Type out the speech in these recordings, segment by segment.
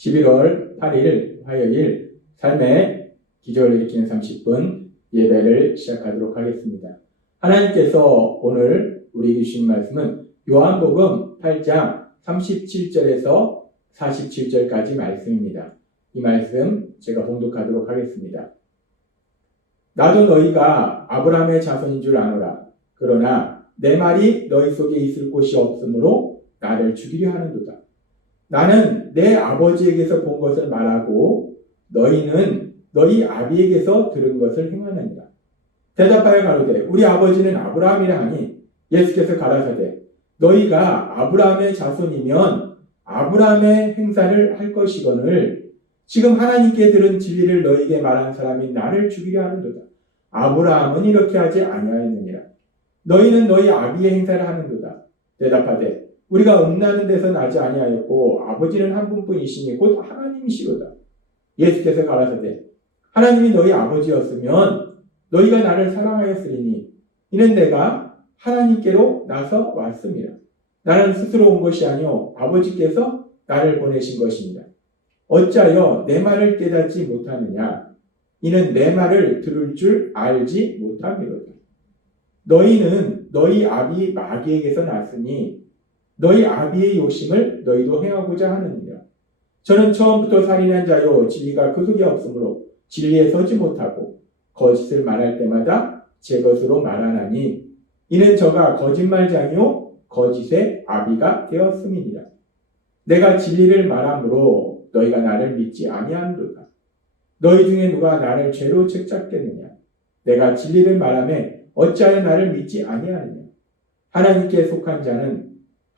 11월 8일 화요일 삶의 기적을 일으키는 30분 예배를 시작하도록 하겠습니다. 하나님께서 오늘 우리에게 주신 말씀은 요한복음 8장 37절에서 47절까지 말씀입니다. 이 말씀 제가 봉독하도록 하겠습니다. 나도 너희가 아브라함의 자손인 줄 아노라. 그러나 내 말이 너희 속에 있을 곳이 없으므로 나를 죽이려 하는도다. 나는 내 아버지에게서 본 것을 말하고 너희는 너희 아비에게서 들은 것을 행하느니라. 대답하여 가로되 우리 아버지는 아브라함이라 하니 예수께서 가라사대 너희가 아브라함의 자손이면 아브라함의 행사를 할 것이거늘 지금 하나님께 들은 진리를 너희에게 말한 사람이 나를 죽이려 하는도다. 아브라함은 이렇게 하지 아니하였느니라. 너희는 너희 아비의 행사를 하는도다. 대답하되 우리가 음나는 데서 나지 아니하였고 아버지는 한 분뿐이시니 곧 하나님이시로다. 예수께서 가라사대 하나님이 너희 아버지였으면 너희가 나를 사랑하였으리니 이는 내가 하나님께로 나서 왔습니다. 나는 스스로 온 것이 아니요 아버지께서 나를 보내신 것입니다. 어찌하여 내 말을 깨닫지 못하느냐? 이는 내 말을 들을 줄 알지 못함이로다. 너희는 너희 아비 마귀에게서 났으니 너희 아비의 욕심을 너희도 행하고자 하느니라. 저는 처음부터 살인한 자요 진리가 그 속에 없으므로 진리에 서지 못하고 거짓을 말할 때마다 제 것으로 말하나니 이는 저가 거짓말장이요 거짓의 아비가 되었음이니라. 내가 진리를 말함으로 너희가 나를 믿지 아니하는도다. 너희 중에 누가 나를 죄로 책잡겠느냐? 내가 진리를 말하매 어찌하여 나를 믿지 아니하느냐? 하나님께 속한 자는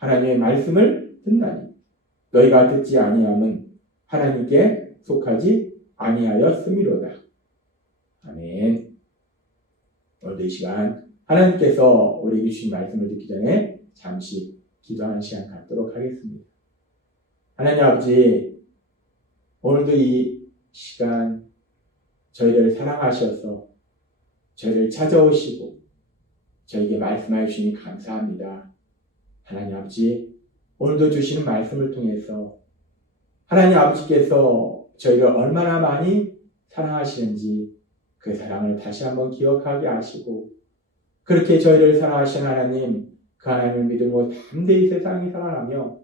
하나님의 말씀을 듣나니 너희가 듣지 아니함은 하나님께 속하지 아니하였음이로다. 아멘. 오늘도 이 시간 하나님께서 우리에게 주신 말씀을 듣기 전에 잠시 기도하는 시간 갖도록 하겠습니다. 하나님 아버지, 오늘도 이 시간 저희를 사랑하셔서 저희를 찾아오시고 저에게 말씀하여 주시니 감사합니다. 하나님 아버지, 오늘도 주시는 말씀을 통해서 하나님 아버지께서 저희를 얼마나 많이 사랑하시는지 그 사랑을 다시 한번 기억하게 하시고 그렇게 저희를 사랑하신 하나님, 그 하나님을 믿음으로 담대히 세상에 살아가며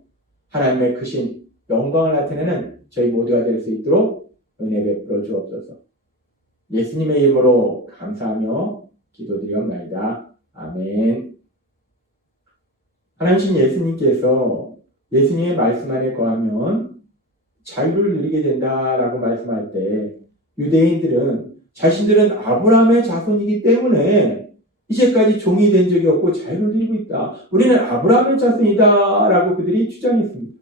하나님의 크신 영광을 나타내는 저희 모두가 될 수 있도록 은혜 베풀어 주옵소서. 예수님의 이름으로 감사하며 기도드리옵나이다. 아멘. 하나님 예수님께서 예수님의 말씀 안에 거하면 자유를 누리게 된다라고 말씀할 때 유대인들은 자신들은 아브라함의 자손이기 때문에 이제까지 종이 된 적이 없고 자유를 누리고 있다. 우리는 아브라함의 자손이다 라고 그들이 주장했습니다.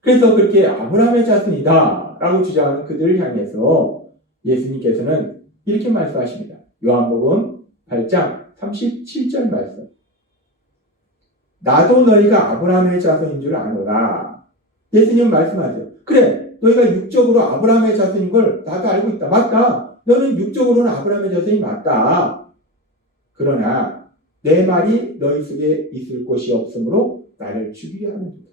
그래서 그렇게 아브라함의 자손이다 라고 주장하는 그들을 향해서 예수님께서는 이렇게 말씀하십니다. 요한복음 8장 37절 말씀. 나도 너희가 아브라함의 자손인 줄 아노라. 예수님 말씀하세요. 그래, 너희가 육적으로 아브라함의 자손인 걸 나도 알고 있다. 맞다. 너는 육적으로는 아브라함의 자손이 맞다. 그러나 내 말이 너희 속에 있을 곳이 없으므로 나를 죽이려 하는도다.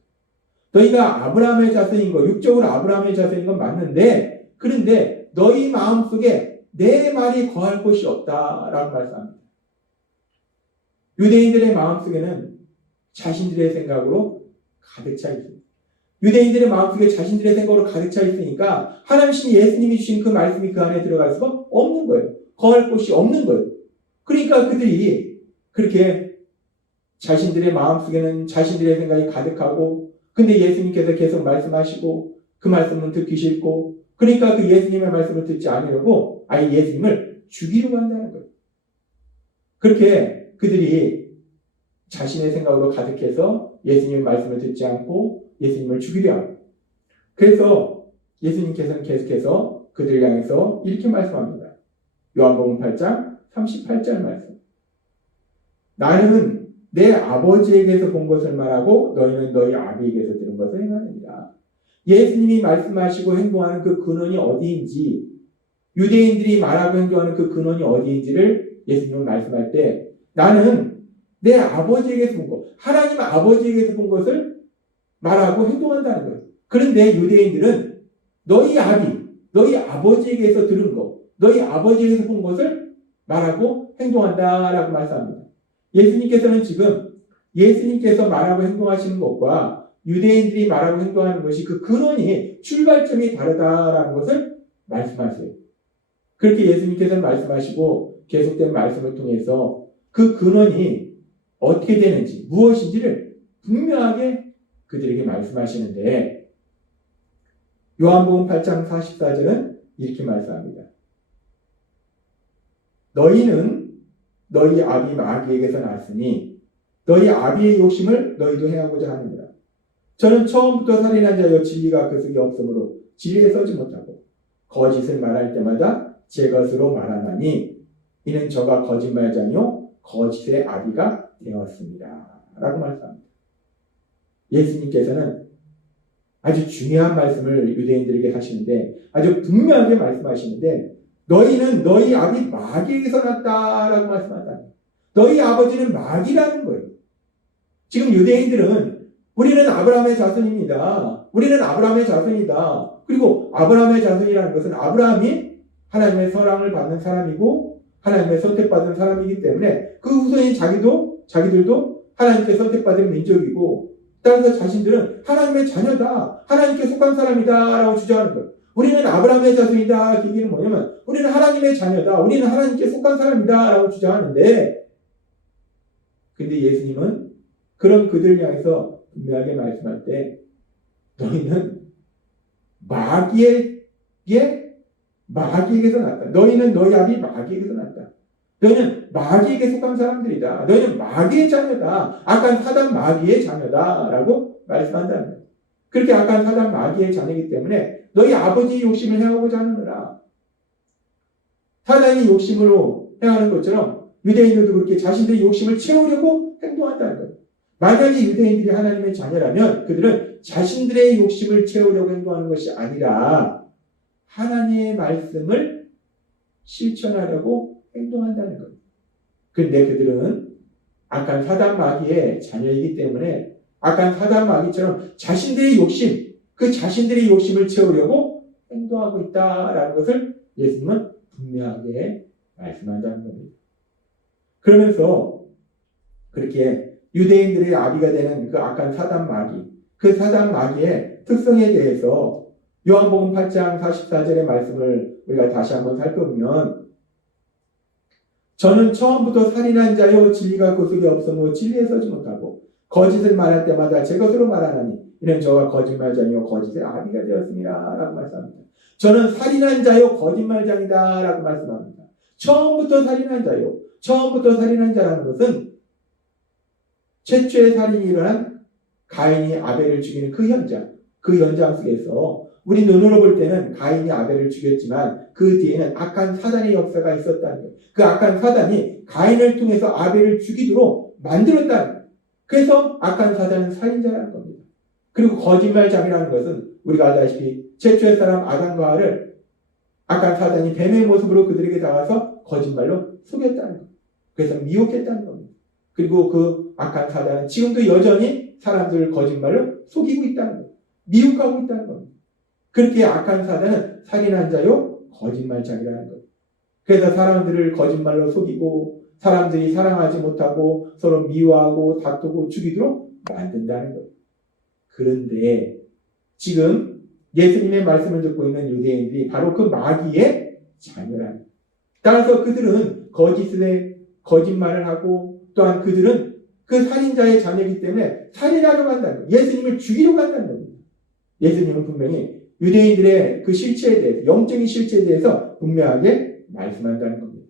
너희가 아브라함의 자손인 거, 육적으로 아브라함의 자손인 건 맞는데, 그런데 너희 마음속에 내 말이 거할 곳이 없다라고 말씀합니다. 유대인들의 마음속에는 자신들의 생각으로 가득 차 있습니다. 유대인들의 마음속에 자신들의 생각으로 가득 차 있으니까 하나님 예수님이 주신 그 말씀이 그 안에 들어갈 수가 없는 거예요. 거할 곳이 없는 거예요. 그러니까 그들이 그렇게 자신들의 마음속에는 자신들의 생각이 가득하고 근데 예수님께서 계속 말씀하시고 그 말씀은 듣기 싫고 그러니까 그 예수님의 말씀을 듣지 않으려고 아예 예수님을 죽이려고 한다는 거예요. 그렇게 그들이 자신의 생각으로 가득해서 예수님의 말씀을 듣지 않고 예수님을 죽이려 하고 그래서 예수님께서는 계속해서 그들을 향해서 이렇게 말씀합니다. 요한복음 8장 38절 말씀. 나는 내 아버지에게서 본 것을 말하고 너희는 너희 아비에게서 들은 것을 행하느니라. 예수님이 말씀하시고 행동하는 그 근원이 어디인지 유대인들이 말하고 행동하는 그 근원이 어디인지를 예수님은 말씀할 때 나는 내 아버지에게서 본 것, 하나님 아버지에게서 본 것을 말하고 행동한다는 거예요. 그런데 유대인들은 너희 너희 아버지에게서 들은 것, 너희 아버지에게서 본 것을 말하고 행동한다라고 말씀합니다. 예수님께서는 지금 예수님께서 말하고 행동하시는 것과 유대인들이 말하고 행동하는 것이 그 근원이 출발점이 다르다라는 것을 말씀하세요. 그렇게 예수님께서는 말씀하시고 계속된 말씀을 통해서 그 근원이 어떻게 되는지 무엇인지를 분명하게 그들에게 말씀하시는데 요한복음 8장 44절은 이렇게 말씀합니다. 너희는 너희 아비 마귀에게서 났으니 너희 아비의 욕심을 너희도 행하고자 하느니라. 저는 처음부터 살인한 자여 진리가 그 속에 없으므로 진리에 서지 못하고 거짓을 말할 때마다 제 것으로 말하나니 이는 저가 거짓말자요 거짓의 아비가 되었습니다. 라고 말씀합니다. 예수님께서는 아주 중요한 말씀을 유대인들에게 하시는데 아주 분명하게 말씀하시는데 너희는 너희 아비 마귀에게서 났다라고 말씀한다. 너희 아버지는 마귀라는 거예요. 지금 유대인들은 우리는 아브라함의 자손입니다. 우리는 아브라함의 자손이다. 그리고 아브라함의 자손이라는 것은 아브라함이 하나님의 사랑을 받는 사람이고 하나님의 선택받은 사람이기 때문에 그 후손인 자기들도 하나님께 선택받은 민족이고 따라서 자신들은 하나님의 자녀다. 하나님께 속한 사람이다. 라고 주장하는 거예요. 우리는 아브라함의 자손이다. 그 얘기는 뭐냐면 우리는 하나님의 자녀다. 우리는 하나님께 속한 사람이다. 라고 주장하는데 근데 예수님은 그런 그들을 향해서 분명하게 말씀할 때 너희는 마귀에게서 났다. 너희는 너희 아비 마귀에게서 났다. 너희는 마귀에게 속한 사람들이다. 너희는 마귀의 자녀다. 악한 사단 마귀의 자녀다. 라고 말씀한다는 거예요. 그렇게 악한 사단 마귀의 자녀이기 때문에 너희 아버지의 욕심을 행하고자 하느라 사단이 욕심으로 행하는 것처럼 유대인들도 그렇게 자신들의 욕심을 채우려고 행동한다는 거예요. 만약에 유대인들이 하나님의 자녀라면 그들은 자신들의 욕심을 채우려고 행동하는 것이 아니라 하나님의 말씀을 실천하려고 행동한다는 거예요. 그런데 그들은 악한 사단 마귀의 자녀이기 때문에 악한 사단 마귀처럼 자신들의 욕심을 채우려고 행동하고 있다라는 것을 예수님은 분명하게 말씀한다는 겁니다. 그러면서 그렇게 유대인들의 아비가 되는 그 악한 사단 마귀, 그 사단 마귀의 특성에 대해서 요한복음 8장 44절의 말씀을 우리가 다시 한번 살펴보면 저는 처음부터 살인한 자요 진리가 그 속에 없으므로 진리에 서지 못하고 거짓을 말할 때마다 제 것으로 말하나니 이는 저가 거짓말자요 거짓의 아비가 되었습니다. 라고 말씀합니다. 저는 살인한 자요 거짓말장이다. 라고 말씀합니다. 처음부터 살인한 자요. 처음부터 살인한 자라는 것은 최초의 살인이 일어난 가인이 아벨을 죽이는 그 현장 속에서 우리 눈으로 볼 때는 가인이 아벨을 죽였지만 그 뒤에는 악한 사단의 역사가 있었다는 거예요. 그 악한 사단이 가인을 통해서 아벨을 죽이도록 만들었다는 거예요. 그래서 악한 사단은 살인자라는 겁니다. 그리고 거짓말장이라는 것은 우리가 알다시피 최초의 사람 아담과 하와를 악한 사단이 뱀의 모습으로 그들에게 다가와서 거짓말로 속였다는 거예요. 그래서 미혹했다는 겁니다. 그리고 그 악한 사단은 지금도 여전히 사람들을 거짓말로 속이고 있다는 거예요. 미혹하고 있다는 겁니다. 그렇게 악한 사단은 살인한 자요 거짓말장이라는 거예요. 그래서 사람들을 거짓말로 속이고 사람들이 사랑하지 못하고 서로 미워하고 다투고 죽이도록 만든다는 거예요. 그런데 지금 예수님의 말씀을 듣고 있는 유대인들이 바로 그 마귀의 자녀라는 거예요. 따라서 그들은 거짓말을 하고 또한 그들은 그 살인자의 자녀이기 때문에 살인하러 간다는 거예요. 예수님을 죽이러 간다는 겁니다. 예수님은 분명히 유대인들의 그 실체에 대해서 영적인 실체에 대해서 분명하게 말씀한다는 겁니다.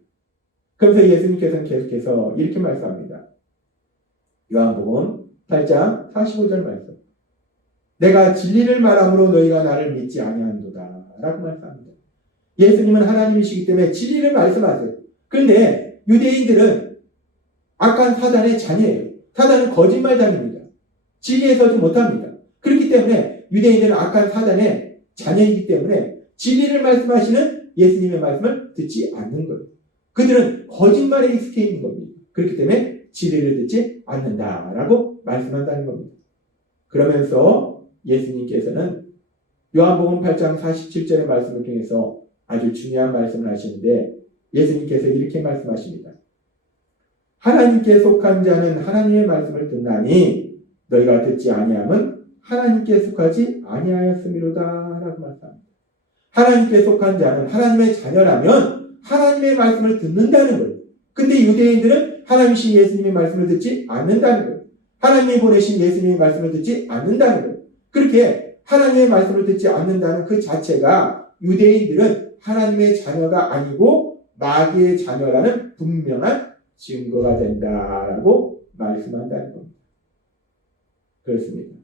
그래서 예수님께서는 계속해서 이렇게 말씀합니다. 요한복음 8장 45절 말씀. 내가 진리를 말함으로 너희가 나를 믿지 아니한도다 라고 말씀합니다. 예수님은 하나님이시기 때문에 진리를 말씀하세요. 그런데 유대인들은 악한 사단의 자녀예요. 사단은 거짓말장입니다. 진리에 서지 못합니다. 그렇기 때문에 유대인들은 악한 사단의 자녀이기 때문에 진리를 말씀하시는 예수님의 말씀을 듣지 않는 거예요. 그들은 거짓말에 익숙해 있는 겁니다. 그렇기 때문에 진리를 듣지 않는다라고 말씀한다는 겁니다. 그러면서 예수님께서는 요한복음 8장 47절의 말씀을 통해서 아주 중요한 말씀을 하시는데 예수님께서 이렇게 말씀하십니다. 하나님께 속한 자는 하나님의 말씀을 듣나니 너희가 듣지 아니함은 하나님께 속하지 아니하였음이로다 라고 말씀합니다. 하나님께 속한 자는 하나님의 자녀라면 하나님의 말씀을 듣는다는 거예요. 근데 유대인들은 하나님이신 예수님의 말씀을 듣지 않는다는 거예요. 하나님이 보내신 예수님의 말씀을 듣지 않는다는 거예요. 그렇게 하나님의 말씀을 듣지 않는다는 그 자체가 유대인들은 하나님의 자녀가 아니고 마귀의 자녀라는 분명한 증거가 된다라고 말씀한다는 겁니다. 그렇습니다.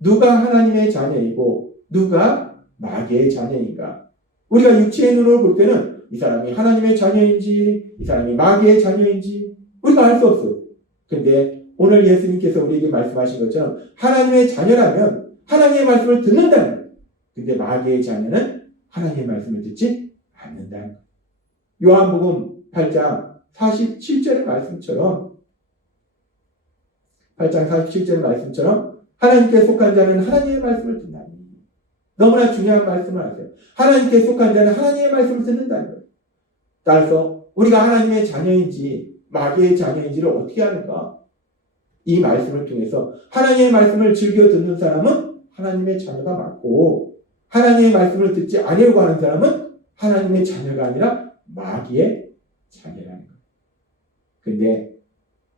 누가 하나님의 자녀이고 누가 마귀의 자녀인가? 우리가 육체의 눈으로 볼 때는 이 사람이 하나님의 자녀인지 이 사람이 마귀의 자녀인지 우리가 알 수 없어요. 그런데 오늘 예수님께서 우리에게 말씀하신 것처럼 하나님의 자녀라면 하나님의 말씀을 듣는다는 거예요. 근데 마귀의 자녀는 하나님의 말씀을 듣지 않는다는 거예요. 요한복음 8장 47절의 말씀처럼 8장 47절의 말씀처럼 하나님께 속한 자는 하나님의 말씀을 듣나니 너무나 중요한 말씀을 하세요. 하나님께 속한 자는 하나님의 말씀을 듣는다는 거예요. 따라서 우리가 하나님의 자녀인지 마귀의 자녀인지를 어떻게 하는가? 이 말씀을 통해서 하나님의 말씀을 즐겨 듣는 사람은 하나님의 자녀가 맞고 하나님의 말씀을 듣지 않으려고 하는 사람은 하나님의 자녀가 아니라 마귀의 자녀라는 거예요. 그런데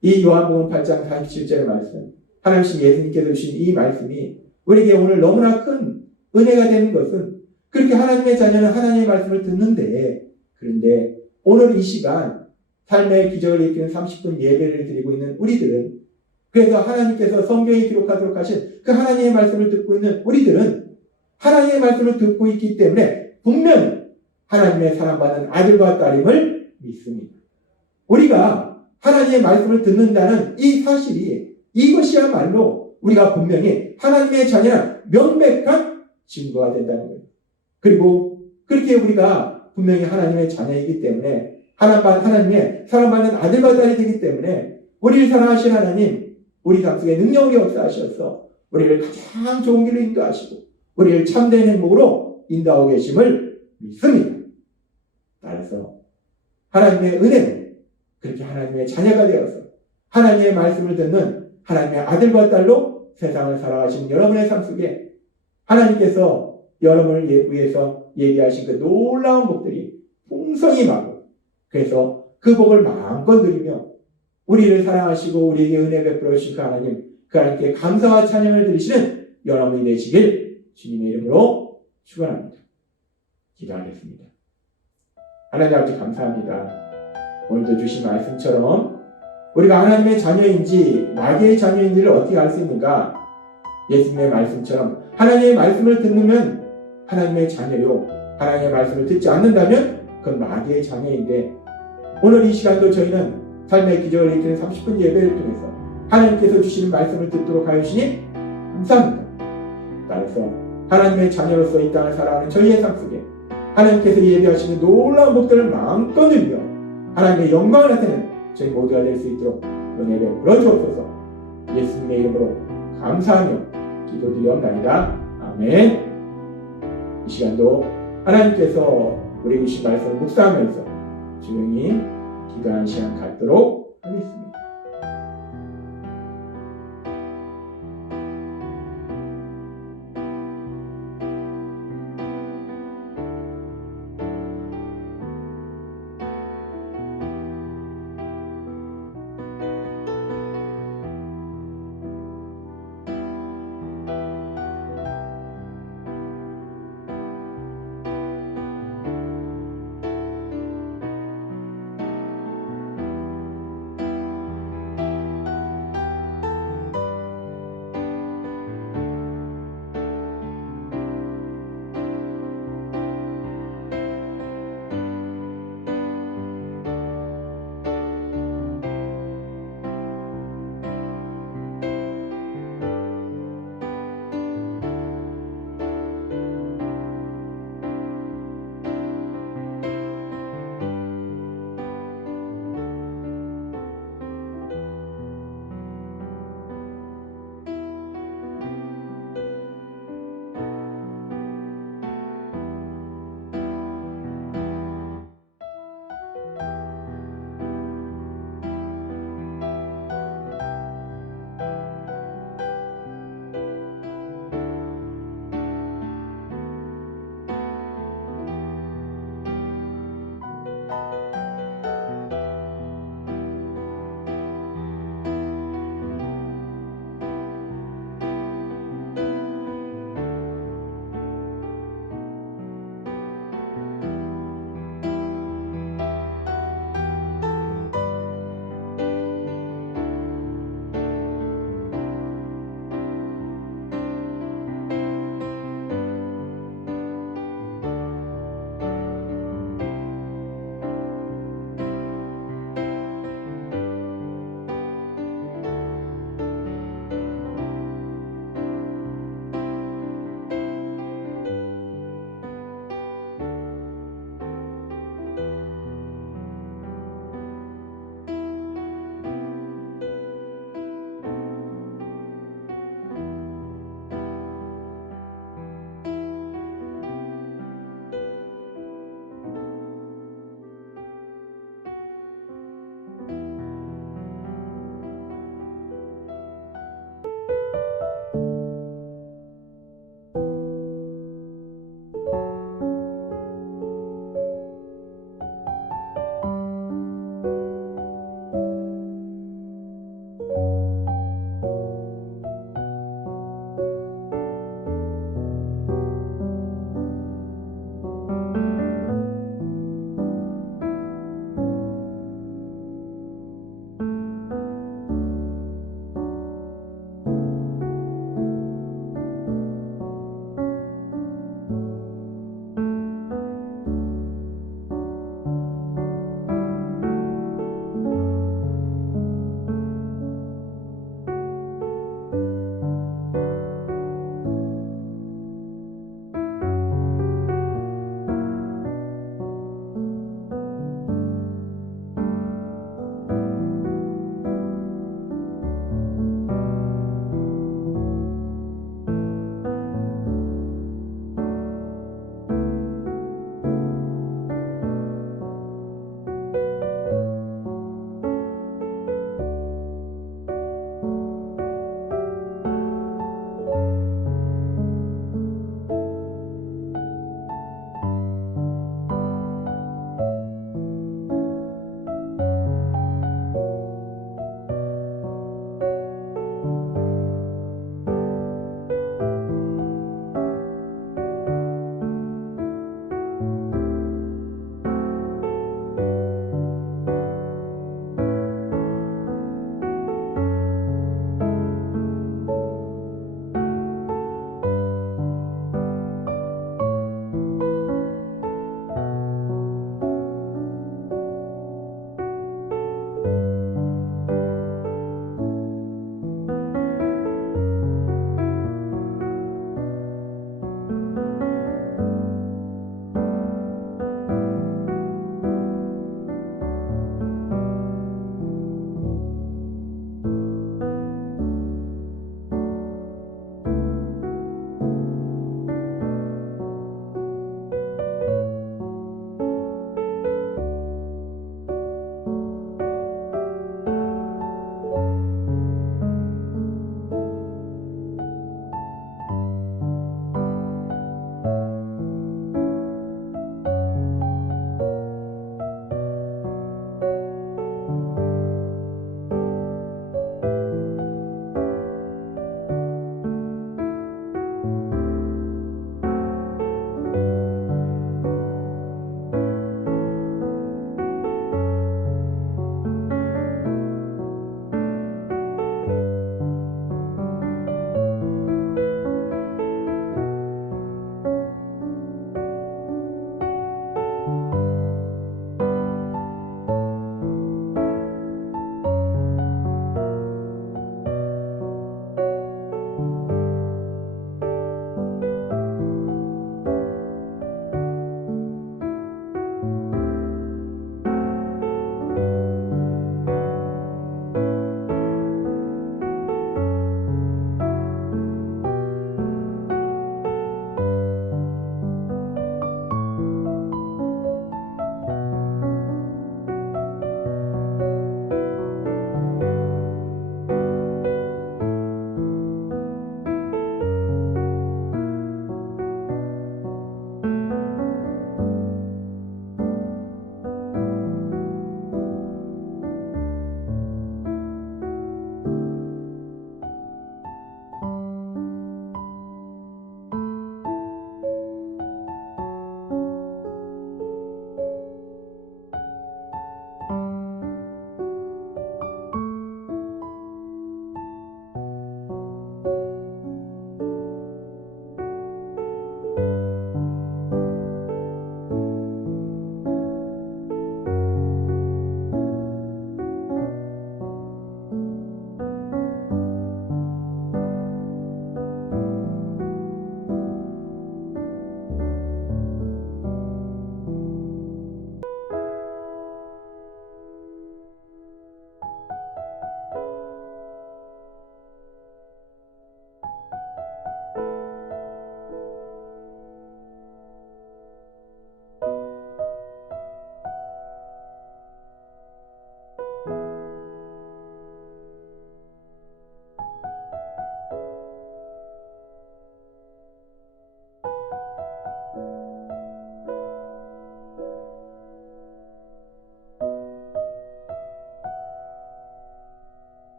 이 요한복음 8장 47절의 말씀, 하나님신 예수님께서 주신 이 말씀이 우리에게 오늘 너무나 큰 은혜가 되는 것은 그렇게 하나님의 자녀는 하나님의 말씀을 듣는데 그런데 오늘 이 시간 삶의 기적을 일으키는 30분 예배를 드리고 있는 우리들은 그래서 하나님께서 성경에 기록하도록 하신 그 하나님의 말씀을 듣고 있는 우리들은 하나님의 말씀을 듣고 있기 때문에 분명히 하나님의 사랑받는 아들과 딸임을 믿습니다. 우리가 하나님의 말씀을 듣는다는 이 사실이 이것이야말로 우리가 분명히 하나님의 자녀라 명백한 증거가 된다는 거예요. 그리고 그렇게 우리가 분명히 하나님의 자녀이기 때문에 하나님의 사랑받는 아들과 딸이 되기 때문에 우리를 사랑하신 하나님 우리 삶 속에 능력이 역사하셔서 우리를 가장 좋은 길로 인도하시고 우리를 참된 행복으로 인도하고 계심을 믿습니다. 따라서 하나님의 은혜로 그렇게 하나님의 자녀가 되어서 하나님의 말씀을 듣는 하나님의 아들과 딸로 세상을 살아가신 여러분의 삶 속에 하나님께서 여러분을 위해서 예비하신 그 놀라운 복들이 풍성히 마고 그래서 그 복을 마음껏 누리며 우리를 사랑하시고 우리에게 은혜 베풀어 주신 그 하나님께 감사와 찬양을 드리시는 여러분이 되시길 주님의 이름으로 축원합니다. 기도하겠습니다. 하나님 아버지 감사합니다. 오늘도 주신 말씀처럼 우리가 하나님의 자녀인지 마귀의 자녀인지를 어떻게 알 수 있는가? 예수님의 말씀처럼 하나님의 말씀을 듣는 하나님의 자녀요 하나님의 말씀을 듣지 않는다면 그건 마귀의 자녀인데 오늘 이 시간도 저희는 삶의 기적을 일으키는 30분 예배를 통해서 하나님께서 주시는 말씀을 듣도록 하시니 감사합니다. 따라서 하나님의 자녀로서 이 땅을 살아가는 저희의 삶 속에 하나님께서 예비하시는 놀라운 복들을 마음껏 누리며 하나님의 영광을 나타내는 저희 모두가 될 수 있도록 은혜 베풀어 주옵소서. 예수님의 이름으로 감사하며 기도드리옵나이다. 아멘. 이 시간도 하나님께서 우리에게 주신 말씀을 묵상하면서 조용히 기도하는 시간 갖도록 하겠습니다.